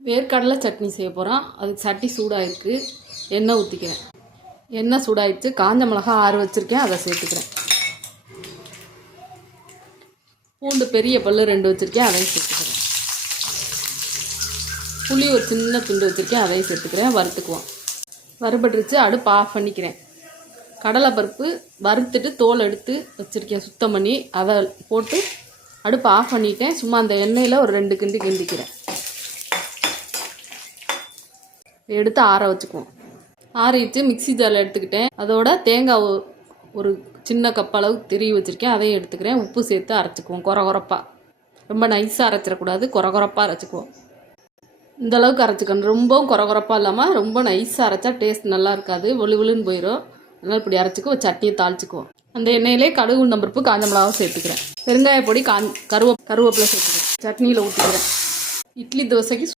வேர்க்கடலை சட்னி செய்ய போகிறோம். அதுக்கு சட்டி சூடாகிருக்கு. எண்ணெய் ஊற்றிக்கிறேன். எண்ணெய் சூடாகிடுச்சு. காஞ்ச மிளகா 6 வச்சுருக்கேன், அதை சேர்த்துக்கிறேன். பூண்டு பெரிய பல்லு 2 வச்சுருக்கேன், அதையும் சேர்த்துக்கிறேன். புளி ஒரு சின்ன துண்டு வச்சுருக்கேன், அதையும் சேர்த்துக்கிறேன். வறுத்துக்குவோம். வறுபட்டுருச்சு. அடுப்பு ஆஃப் பண்ணிக்கிறேன். கடலைப்பருப்பு வறுத்துட்டு தோல் எடுத்து வச்சுருக்கேன், சுத்தம் பண்ணி. அதை போட்டு அடுப்பு ஆஃப் பண்ணிட்டேன். சும்மா அந்த எண்ணெயில் ஒரு 2 கிண்டு கிண்டிக்கிறேன். எடுத்து ஆற வச்சுக்குவோம். ஆறிட்டு மிக்ஸி ஜாரில் எடுத்துக்கிட்டேன். அதோட தேங்காய் ஒரு சின்ன கப் அளவு திருவி வச்சுருக்கேன், அதையும் எடுத்துக்கிறேன். உப்பு சேர்த்து அரைச்சிக்குவோம். கொரகொரப்பாக, ரொம்ப நைஸாக அரைச்சிடக்கூடாது, கொரகொரப்பாக அரைச்சிக்குவோம். இந்தளவுக்கு அரைச்சிக்கணும். ரொம்பவும் கொரகொரப்பாக இல்லாமல் ரொம்ப நைஸாக அரைச்சா டேஸ்ட் நல்லா இருக்காது, விழுன்னு போயிடும். அதனால் இப்படி அரைச்சிக்குவோம். சட்னியை தாளிச்சிக்குவோம். அந்த எண்ணெயிலே கடுகு, உளுந்தம்பருப்பு, காஞ்ச மிளகாவும் சேர்த்துக்கிறேன். பெருங்காய பொடி, கருவேப்பிலை சேர்த்துக்கிறேன். சட்னியில் ஊற்றிக்கிறேன். இட்லி தோசைக்கு